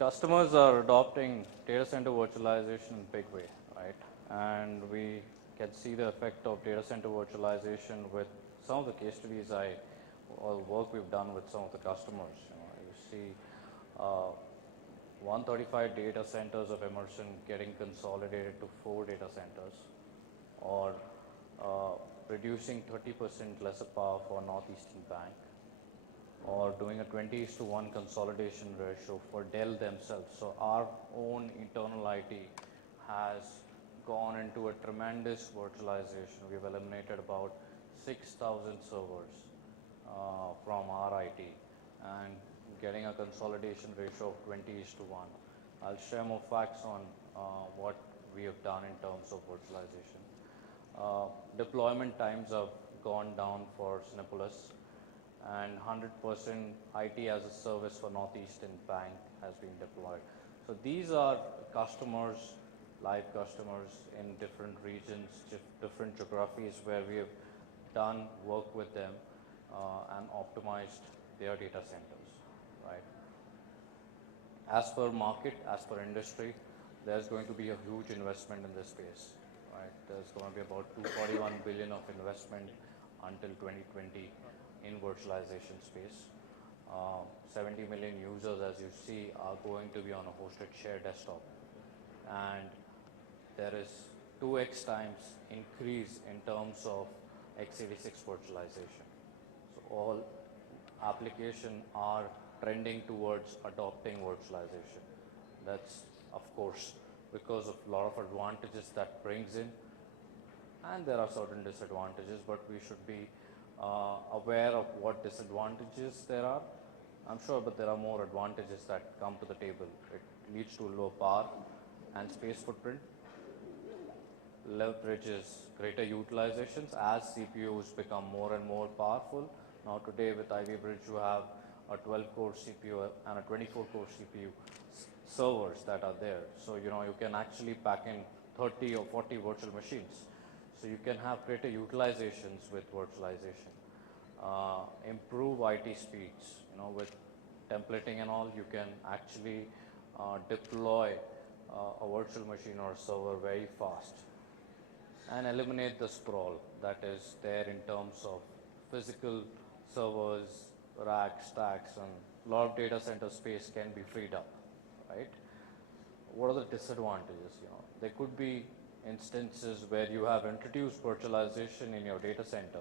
customers are adopting data center virtualization in a big way, right? And we can see the effect of data center virtualization with some of the case studies or work we've done with some of the customers. You see 135 data centers of immersion getting consolidated to 4 data centers, or reducing 30% lesser power for Northeastern Bank, or doing a 20:1 consolidation ratio for Dell themselves. So our own internal IT has gone into a tremendous virtualization. We've eliminated about 6,000 servers from our IT and getting a consolidation ratio of 20:1. I'll share more facts on what we have done in terms of virtualization. Deployment times have gone down for Cinepolis, and 100% IT as a service for Northeastern Bank has been deployed. So these are customers, live customers in different regions, different geographies where we have done work with them and optimized their data centers, right? As per market, as per industry, there's going to be a huge investment in this space, right? There's going to be about 241 billion of investment until 2020 in virtualization space. 70 million users, as you see, are going to be on a hosted shared desktop. And there is 2x times increase in terms of x86 virtualization. So all applications are trending towards adopting virtualization. That's, of course, because of a lot of advantages that brings in, and there are certain disadvantages, but we should be aware of what disadvantages there are. I'm sure, but there are more advantages that come to the table. It leads to low power and space footprint, leverages greater utilizations as CPUs become more and more powerful. Now today with Ivy Bridge, you have a 12-core CPU and a 24-core CPU servers that are there. So, you can actually pack in 30 or 40 virtual machines. So you can have greater utilizations with virtualization. Improve IT speeds, with templating and all, you can actually deploy a virtual machine or a server very fast and eliminate the sprawl that is there in terms of physical servers, racks, stacks, and a lot of data center space can be freed up, right? What are the disadvantages? There could be instances where you have introduced virtualization in your data center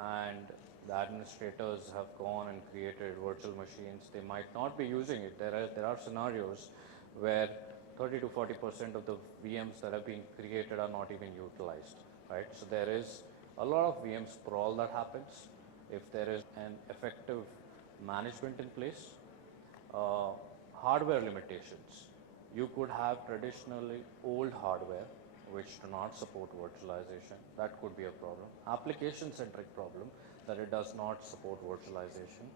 and the administrators have gone and created virtual machines. They might not be using it. There are scenarios where 30 to 40% of the VMs that have been created are not even utilized, right? So there is a lot of VM sprawl that happens if there is an effective management in place. Hardware limitations. You could have traditionally old hardware which do not support virtualization. That could be a problem. Application-centric problem that it does not support virtualization.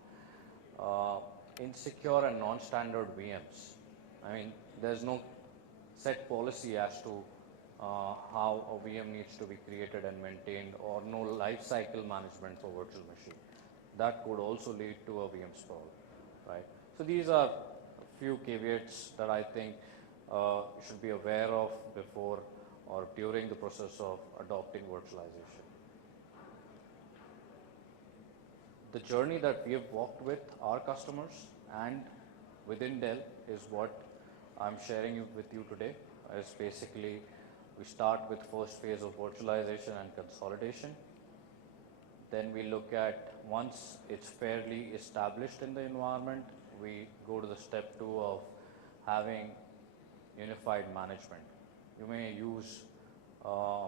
Insecure and non-standard VMs. I mean, there's no set policy as to how a VM needs to be created and maintained, or no life cycle management for virtual machine. That could also lead to a VM sprawl, right? So these are a few caveats that I think you should be aware of before or during the process of adopting virtualization. The journey that we have walked with our customers and within Dell is what I'm sharing with you today. Is basically, we start with first phase of virtualization and consolidation. Then we look at, once it's fairly established in the environment, we go to the step 2 of having unified management. You may use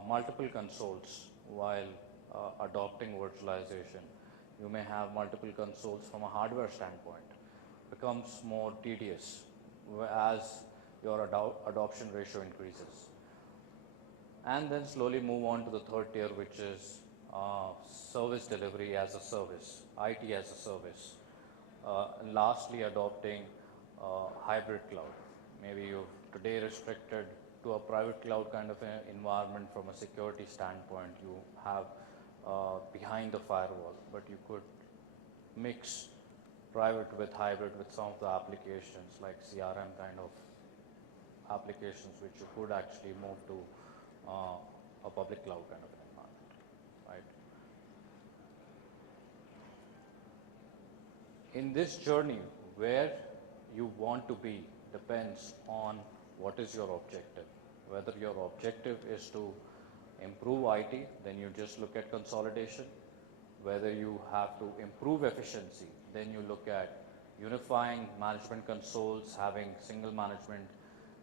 multiple consoles while adopting virtualization. You may have multiple consoles from a hardware standpoint. Becomes more tedious as your adoption ratio increases. And then slowly move on to the third tier, which is service delivery as a service, IT as a service. And lastly, adopting hybrid cloud. Maybe you've today restricted to a private cloud kind of an environment from a security standpoint. You have behind the firewall, but you could mix private with hybrid with some of the applications like CRM kind of applications which you could actually move to a public cloud kind of an environment, right? In this journey, where you want to be depends on what is your objective. Whether your objective is to improve IT, then you just look at consolidation. Whether you have to improve efficiency, then you look at unifying management consoles, having single management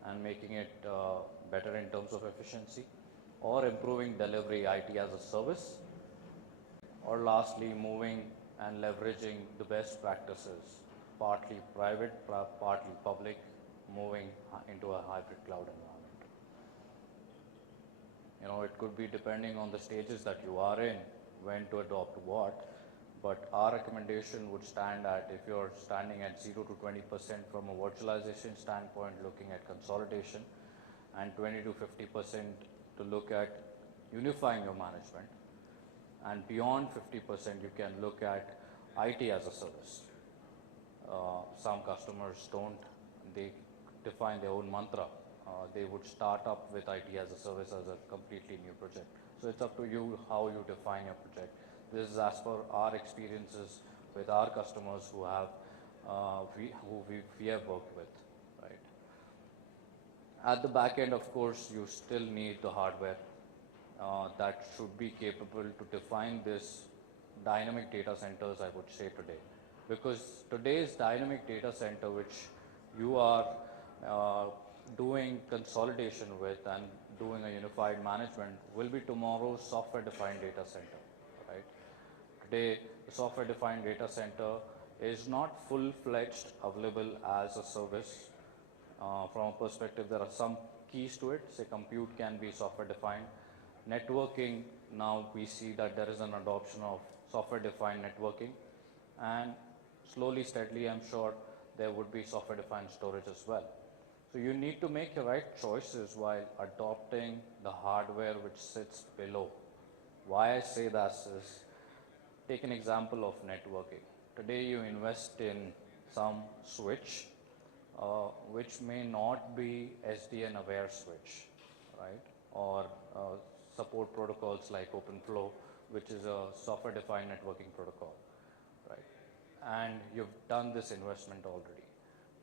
and making it better in terms of efficiency, or improving delivery IT as a service, or lastly moving and leveraging the best practices, partly private, partly public, moving into a hybrid cloud environment. You know, it could be depending on the stages that you are in, when to adopt what, but our recommendation would stand at, if you're standing at 0 to 20% from a virtualization standpoint, looking at consolidation, and 20 to 50% to look at unifying your management, and beyond 50% you can look at IT as a service. Some customers don't, they define their own mantra. They would start up with IT as a service as a completely new project. So it's up to you how you define your project. This is as per our experiences with our customers who have we have worked with, right? At the back end, of course, you still need the hardware that should be capable to define this dynamic data centers, I would say today. Because today's dynamic data center, which you are doing consolidation with and doing a unified management, will be tomorrow's software-defined data center, right? Today, the software-defined data center is not full-fledged available as a service. From a perspective, there are some keys to it. Say compute can be software-defined. Networking, now we see that there is an adoption of software-defined networking, and slowly, steadily, I'm sure there would be software-defined storage as well. So you need to make the right choices while adopting the hardware which sits below. Why I say that is, take an example of networking. Today you invest in some switch, which may not be SDN aware switch, right? Or support protocols like OpenFlow, which is a software-defined networking protocol, right? And you've done this investment already.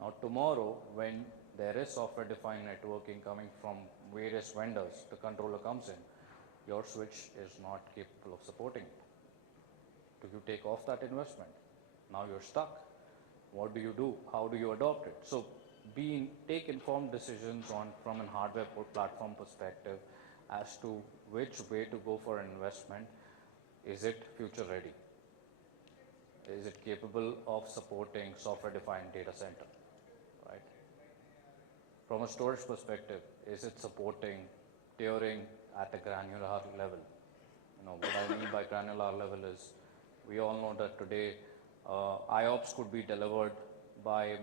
Now tomorrow, when there is software-defined networking coming from various vendors, the controller comes in, your switch is not capable of supporting it. Do you take off that investment? Now you're stuck. What do you do? How do you adopt it? So take informed decisions from a hardware platform perspective as to which way to go for an investment. Is it future ready? Is it capable of supporting software-defined data center, right? From a storage perspective, is it supporting tiering at a granular level? You know, what I mean by granular level is, we all know that today IOPS could be delivered by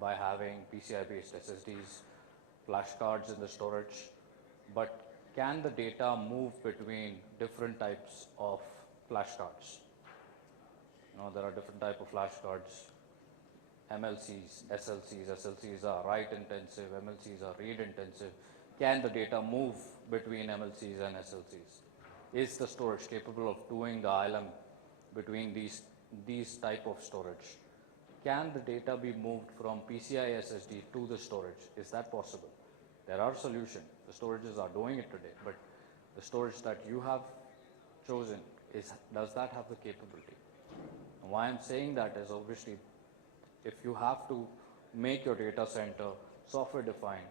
having PCI-based SSDs, flash cards in the storage, but can the data move between different types of flash cards? You know, there are different types of flash cards, MLCs, SLCs. SLCs are write intensive, MLCs are read intensive. Can the data move between MLCs and SLCs? Is the storage capable of doing the ILM between these type of storage? Can the data be moved from PCI SSD to the storage? Is that possible? There are solutions. The storages are doing it today, but the storage that you have chosen, does that have the capability? And why I'm saying that is, obviously, if you have to make your data center software defined,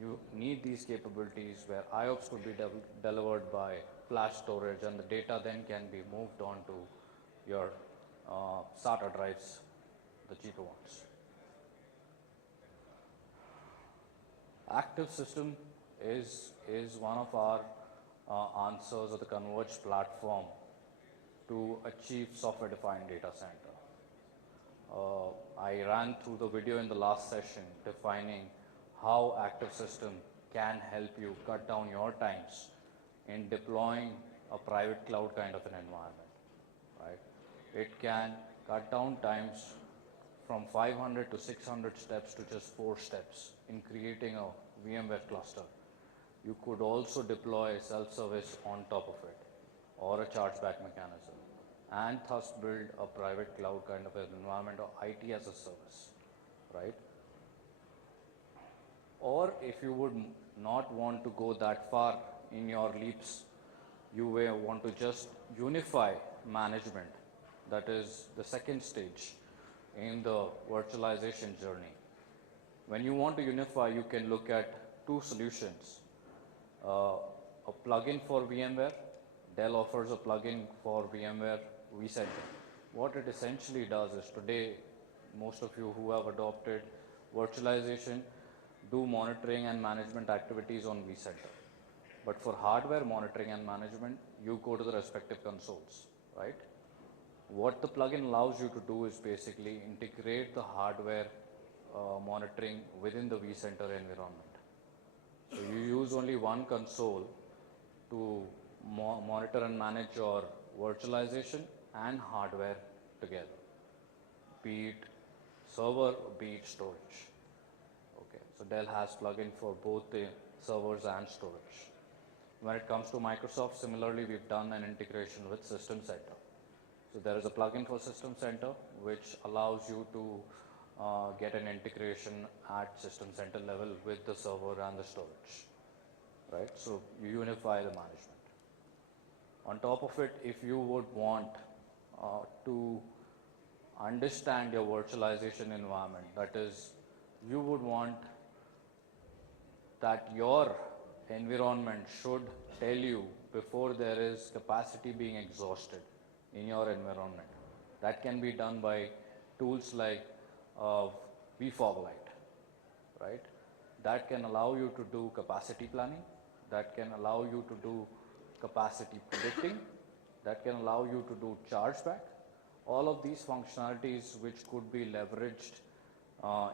you need these capabilities where IOPS could be delivered by flash storage, and the data then can be moved on to your SATA drives, the cheaper ones. Active system is one of our answers of the converged platform to achieve software-defined data center. I ran through the video in the last session defining how active system can help you cut down your times in deploying a private cloud kind of an environment, right? It can cut down times from 500 to 600 steps to just 4 steps in creating a VMware cluster. You could also deploy self-service on top of it or a chargeback mechanism and thus build a private cloud kind of an environment or IT as a service, right? Or if you would not want to go that far in your leaps, you may want to just unify management. That is the second stage in the virtualization journey. When you want to unify, you can look at two solutions. A plugin for VMware. Dell offers a plugin for VMware vCenter. What it essentially does is today, most of you who have adopted virtualization do monitoring and management activities on vCenter. But for hardware monitoring and management, you go to the respective consoles, right? What the plugin allows you to do is basically integrate the hardware monitoring within the vCenter environment. So you use only one console to monitor and manage your virtualization and hardware together, be it server, be it storage. Okay, so Dell has plugin for both the servers and storage. When it comes to Microsoft, similarly, we've done an integration with System Center. So there is a plugin for System Center which allows you to get an integration at System Center level with the server and the storage, right? So you unify the management. On top of it, if you would want to understand your virtualization environment, that is, you would want that your environment should tell you before there is capacity being exhausted in your environment. That can be done by tools like vFog Lite, right? That can allow you to do capacity planning, that can allow you to do capacity predicting, that can allow you to do chargeback. All of these functionalities which could be leveraged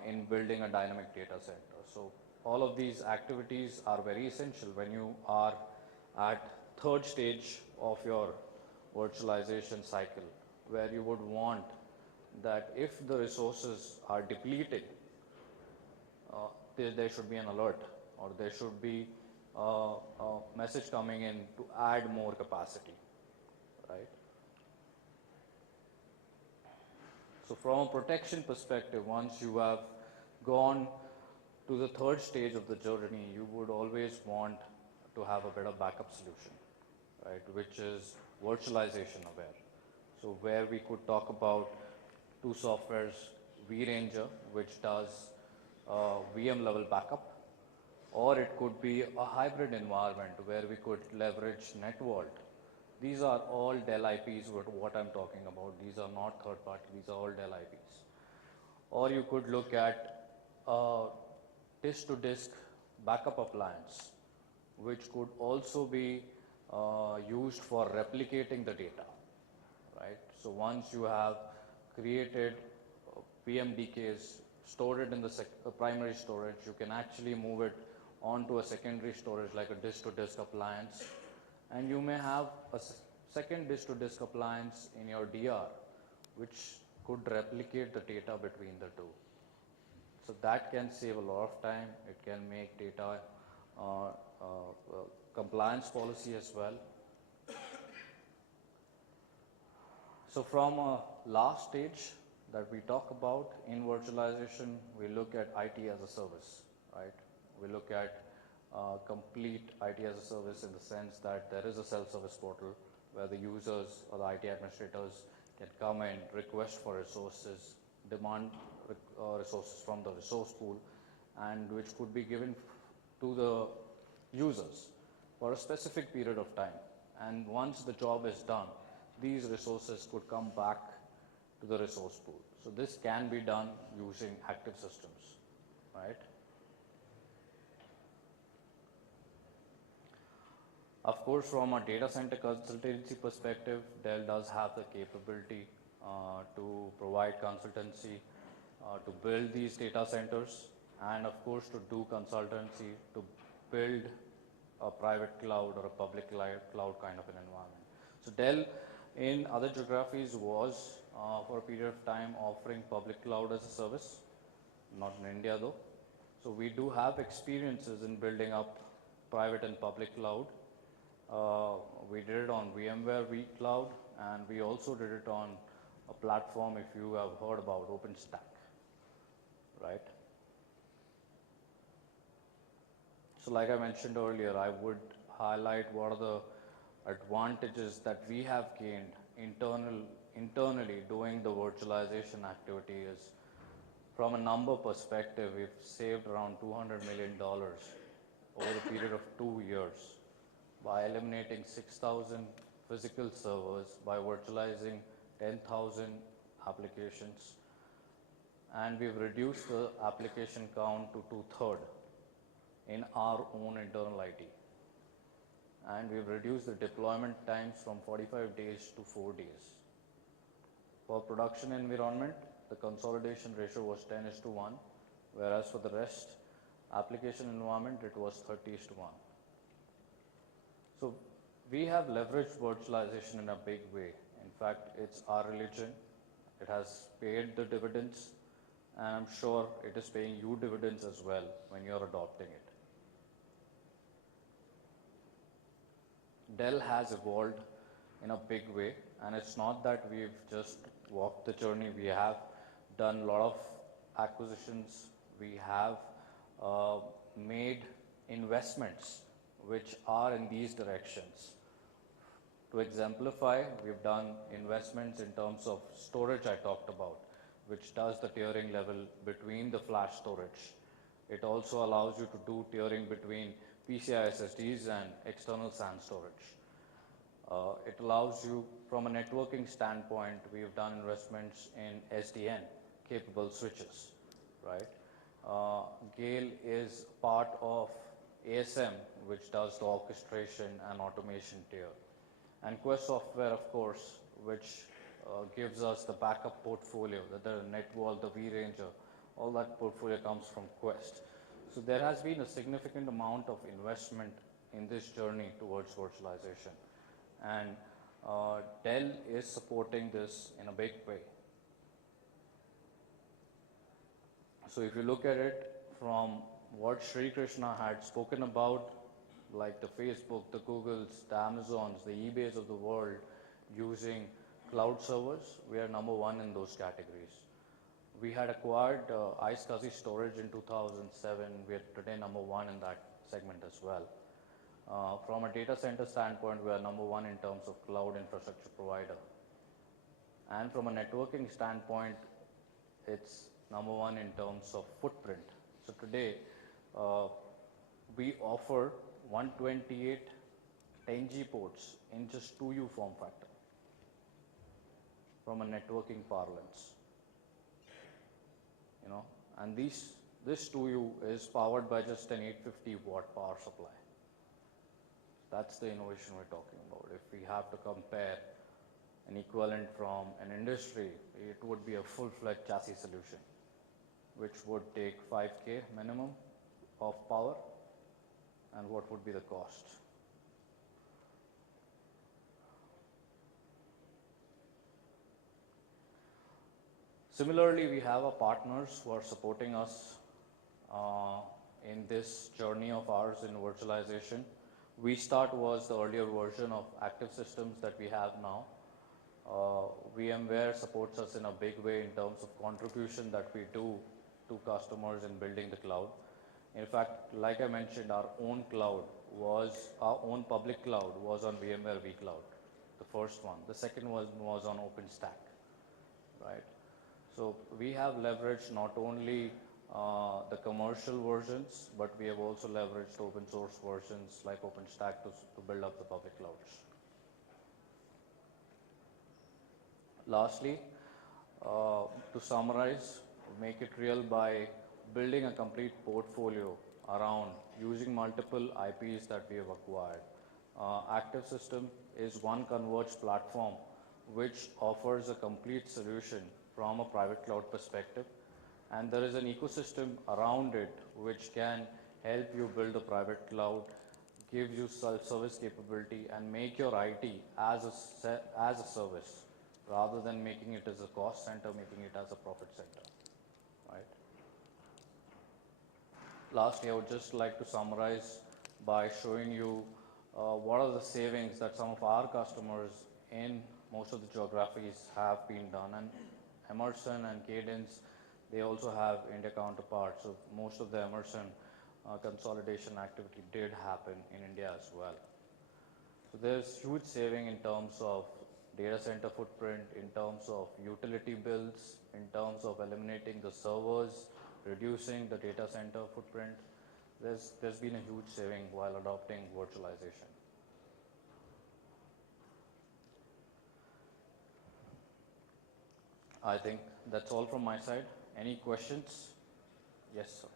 in building a dynamic data center. So all of these activities are very essential when you are at third stage of your virtualization cycle, where you would want that if the resources are depleted, there should be an alert, or there should be a message coming in to add more capacity, right? So from a protection perspective, once you have gone to the third stage of the journey, you would always want to have a better backup solution, right, which is virtualization aware. So where we could talk about two softwares, vRanger, which does VM level backup, or it could be a hybrid environment where we could leverage NetVault. These are all Dell IPs, what I'm talking about. These are not third party, these are all Dell IPs. Or you could look at disk to disk backup appliance, which could also be used for replicating the data, right? So once you have created PMDKs, stored it in the primary storage, you can actually move it onto a secondary storage like a disk to disk appliance, and you may have a second disk to disk appliance in your DR, which could replicate the data between the two. So that can save a lot of time. It can make data compliance policy as well. So from a last stage that we talk about in virtualization, we look at IT as a service, right? We look at complete IT as a service in the sense that there is a self-service portal where the users or the IT administrators can come and request for resources, demand resources from the resource pool, and which could be given to the users for a specific period of time. And once the job is done, these resources could come back to the resource pool. So this can be done using active systems, right? Of course, from a data center consultancy perspective, Dell does have the capability to provide consultancy, to build these data centers, and of course to do consultancy to build a private cloud or a public cloud kind of an environment. So Dell in other geographies was for a period of time offering public cloud as a service, not in India though. So we do have experiences in building up private and public cloud. We did it on VMware vCloud, and we also did it on a platform, if you have heard about, OpenStack, right? So like I mentioned earlier, I would highlight what are the advantages that we have gained internally doing the virtualization activity. Is from a number perspective, we've saved around $200 million over the period of 2 years by eliminating 6,000 physical servers, by virtualizing 10,000 applications, and we've reduced the application count to 2/3 in our own internal IT. And we've reduced the deployment times from 45 days to 4 days. For production environment, the consolidation ratio was 10:1, whereas for the rest application environment, it was 30:1. So we have leveraged virtualization in a big way. In fact, it's our religion. It has paid the dividends, and I'm sure it is paying you dividends as well when you're adopting it. Dell has evolved in a big way, and it's not that we've just walked the journey. We have done a lot of acquisitions. We have made investments which are in these directions. To exemplify, we've done investments in terms of storage I talked about, which does the tiering level between the flash storage. It also allows you to do tiering between PCI SSDs and external SAN storage. It allows you, from a networking standpoint, we've done investments in SDN capable switches, right? Gale is part of ASM, which does the orchestration and automation tier. And Quest Software, of course, which gives us the backup portfolio, the NetWall, the vRanger, all that portfolio comes from Quest. So there has been a significant amount of investment in this journey towards virtualization. And Dell is supporting this in a big way. So if you look at it from what Sri Krishna had spoken about, like the Facebook, the Googles, the Amazons, the eBays of the world using cloud servers, we are number one in those categories. We had acquired iSCSI storage in 2007. We are today number one in that segment as well. From a data center standpoint, we are number one in terms of cloud infrastructure provider. And from a networking standpoint, it's number one in terms of footprint. So today, we offer 128 10G ports in just 2U form factor from a networking parlance. You know, and this 2U is powered by just an 850 watt power supply. That's the innovation we're talking about. If we have to compare an equivalent from an industry, it would be a full-fledged chassis solution, which would take 5K minimum of power. And what would be the cost? Similarly, we have our partners who are supporting us in this journey of ours in virtualization. VStart was the earlier version of active systems that we have now. VMware supports us in a big way in terms of contribution that we do to customers in building the cloud. In fact, like I mentioned, our own public cloud was on VMware vCloud, the first one. The second was on OpenStack, right? So we have leveraged not only the commercial versions, but we have also leveraged open source versions like OpenStack to build up the public clouds. Lastly, to summarize, make it real by building a complete portfolio around using multiple IPs that we have acquired. Active System is one converged platform which offers a complete solution from a private cloud perspective, and there is an ecosystem around it which can help you build a private cloud, give you self-service capability, and make your IT as a service, rather than making it as a cost center, making it as a profit center, right? Lastly, I would just like to summarize by showing you what are the savings that some of our customers in most of the geographies have been done. And Emerson and Cadence, they also have India counterparts. So most of the Emerson consolidation activity did happen in India as well. So there's huge saving in terms of data center footprint, in terms of utility bills, in terms of eliminating the servers, reducing the data center footprint. There's been a huge saving while adopting virtualization. I think that's all from my side. Any questions? Yes, sir.